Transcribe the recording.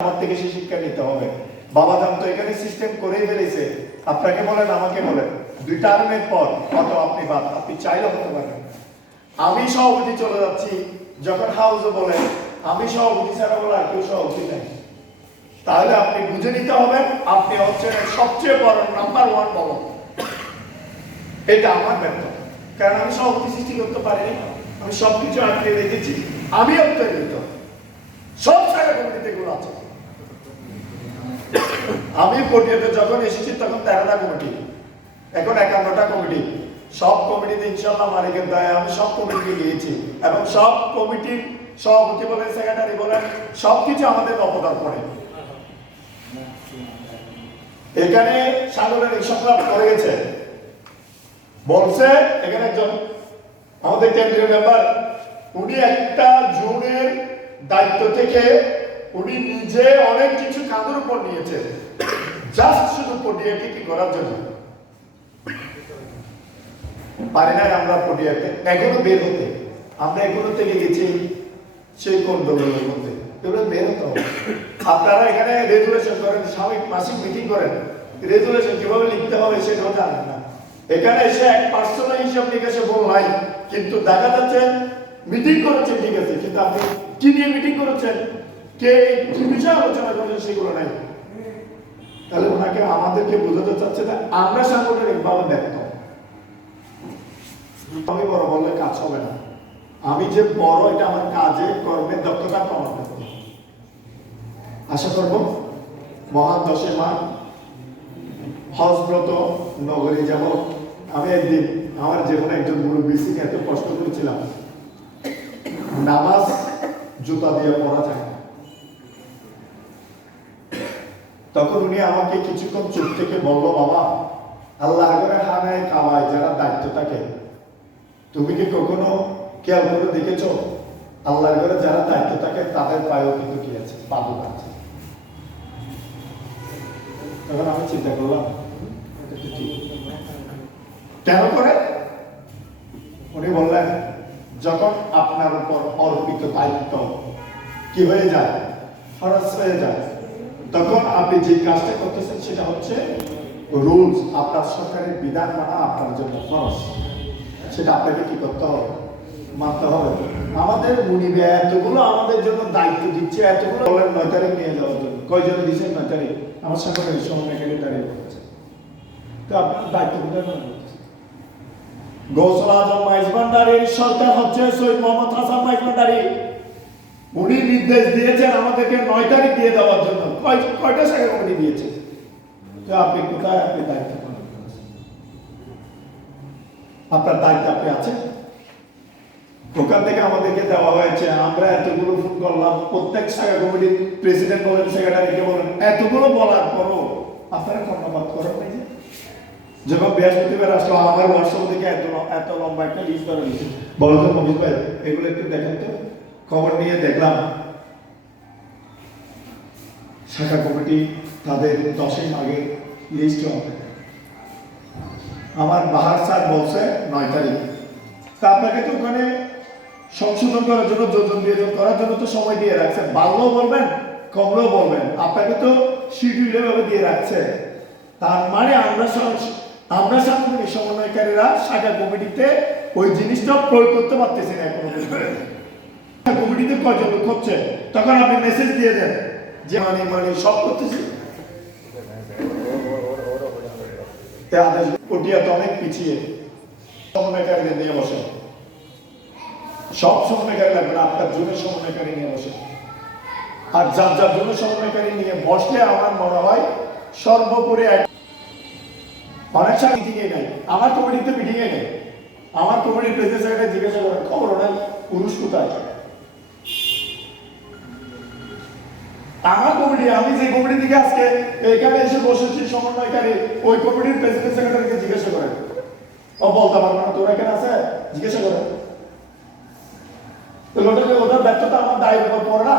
আমার থেকে সে শিক্ষা নিতে হবে। বাবা জান তো এখানে সিস্টেম করেই ফেলেছে। আপনাকে বলেন, আমাকে বলেন। দুই টার্মের পর কত আপনি বাদ? আপনি চাইলে হতে পারেন। আমি সভাপতি চলে যাচ্ছি। যখন হাউসে বলেন, আমি সভাপতি ছাড়া বলে আর কেউ সভাপতি নেই। তাহলে আপনি বুঝে নিতে হবে, আপনি হচ্ছেন সবচেয়ে বড় নাম্বার ওয়ান বলো এটা আমার ব্যর্থ কারণ আমি সভাপতি সৃষ্টি করতে পারিনি। আমি সবকিছু আটকে রেখেছি। আমি অত্যন্ত সব জায়গা কমিটিতে এগুলো আছে আমি পটিয়াতে যখন এসেছি, তখন তেরোটা কমিটি এখন একান্নটা কমিটি সব কমিটিতে ইনশাল্লাহ মালিকের দয়া আমি সব কমিটিকে গিয়েছি এবং সব কমিটির সভাপতি বলেন সেক্রেটারি বলেন, সবকিছু আমাদের অবদান করে। এখানে সাগরের ইনশাল্লাহ করে গেছে। বলছে, এখানে একজন, আমাদের কেন্দ্রীয় মেম্বার উনি একটা জোনের দায়িত্ব থেকে উনি নিজে অনেক কিছু কাঁধের উপর নিয়েছে জাস্ট শুধু পটিয়াকে কি করার জন্য? পারি নাই আমরা পটিয়াকে এখনও বের হতে। আমরা এখনও থেকে গেছি সেই মধ্যে। এগুলো বের হতে হবে। আপনারা এখানে রেজুলেশন করেন, সাময়িক মাসিক মিটিং করেন। রেজুলেশন কীভাবে লিখতে হবে সেটাও জানেন না। এখানে এসে এক পার্সোনাল হিসাব নিকাশে বললাই কিন্তু দেখা যাচ্ছে মিটিং করেছেন, ঠিক আছে, কিন্তু আপনি কি নিয়ে মিটিং করেছেন? কে কি বিষয়ে আলোচনা করেছেন সেগুলো নাই। তাহলে ওনাকে আমাদেরকে বোঝাতে চাচ্ছে যে আমরা সাংগঠনিক ভাবে ব্যক্ত আমি বড় বললে কাজ হবে না। আমি যে বড়, এটা আমার কাজে কর্মের দক্ষতা প্রমাণ করতে আশা করব মহান দশে মা, হজব্রত নগরী যাব। আমি একদিন আমার জীবনে একজন মুরব্বী সিং এত কষ্ট করেছিলাম। নামাজ জুতা দিয়ে পড়া যায় না। তখন উনি আমাকে কিছুক্ষণ চুপ থেকে বলল, বাবা আল্লাহ করে হানায় খাওয়ায় যারা দায়িত্ব থাকে। তুমি কি কখনো খেয়াল করে দেখেছ? আল্লাহর ঘরে যারা দায়িত্ব থাকে, তাদের পায়েও কিন্তু কি আছে? বাবু আছে। তখন আমি চিন্তা করলাম। কেন করে? উনি বললেন, যখন আপনার উপর অর্পিত দায়িত্ব কি হয়ে যায়? খরচ হয়ে যায়। আপনি যে কাজটা করতেছেন সেটা হচ্ছে রুলস আপনার সরকারের বিধান মানা আপনার জন্য খরচ সেটা আপনাকে কি করতে হবে? মানতে হবে। আমাদের মুনিবে এতগুলো আমাদের জন্য দায়িত্ব দিচ্ছে, এতগুলো বলেন নয় তারিখ নিয়ে যাওয়ার জন্য। কয়জন দিচ্ছেন নয় তারিখ? আমার সাথে সময় এখানে দাঁড়িয়ে পড়েছে তো আপনার দায়িত্ব কোথায় পালন করতেছেন? গৌসল আজম মাইজ ভান্ডারীর সরকার হচ্ছে সৈয়দ মোহাম্মদ হাসান মাইজ ভান্ডারী উনি নির্দেশ দিয়েছেন আমাদেরকে নয় তারিখ দিয়ে দেওয়ার জন্য। কয় কয়টা শাখা কমিটি দিয়েছেন? তো আপনি কোথায় আপনি দায়িত্ব পালন করেছেন? আপনার দায়িত্ব আপনি আছেন? ওখান থেকে আমাদেরকে দেওয়া হয়েছে, আমরা এতগুলো ফোন করলাম, প্রত্যেক শাখা কমিটির প্রেসিডেন্ট বলেন সেক্রেটারিকে বলেন, এতগুলো বলার পরও আপনারা কর্ণপাত করেন নাই যে? যখন বৃহস্পতিবার আসলো, আমার হোয়াটসঅ্যাপ থেকে এত এত লম্বা একটা লিস্ট করা দিয়েছে বলো তো মহিষ ভাই, এগুলো একটু দেখেন তো। খবর নিয়ে দেখলাম শাখা কমিটি তাদের দশই আগে লিস্ট হবে। আমার বাহার স্যার বলছে নয় তারিখ। তা আপনাকে তো ওখানে সংশোধন করার জন্য যোজন বিয়োজন করার জন্য তো সময় দিয়ে রাখছে। বাড়লেও বলবেন, কমলেও বলবেন। আপনাকে তো শিডিউলে দিয়ে রাখছে। তার মানে আমরা আমরা সাংগঠনিক সমন্বয়কারীরা শাখা কমিটিতে ওই জিনিসটা প্রয়োগ করতে পারতেছি না এখনও কমিটিতে কয়জন হচ্ছে তখন আপনি মেসেজ দিয়ে দেন যে মানে মানে সব করতেছি। অনেক পিছিয়ে। নিয়ে বসে সব সমন্বয়কারী লাগবে আপনার সমন্বয়কারী নিয়ে বসে আর যার যার সমন্বয়কারী নিয়ে বসলে আমার মনে হয় সর্বোপরি অনেক সময় মিটিংয়ে নেই। আমার কমিটিতে মিটিংয়ে নেই। আমার কমিটির প্রেসিডেন্ট জিজ্ঞাসা করেন, খবর ওনার পুরুষ কোথায়? আমার কমিটি, আমি যে কমিটি থেকে আজকে এখানে এসে বসেছি, সমন্বয়কারী, ওই কমিটির প্রেসিডেন্ট সেক্রেটারিকে জিজ্ঞাসা করেন। ও বলতে পারব না, তোরা এখানে আছে? জিজ্ঞাসা করেন। তো ওদের ব্যর্থতা আমার দায়িত্ব পড়ে না।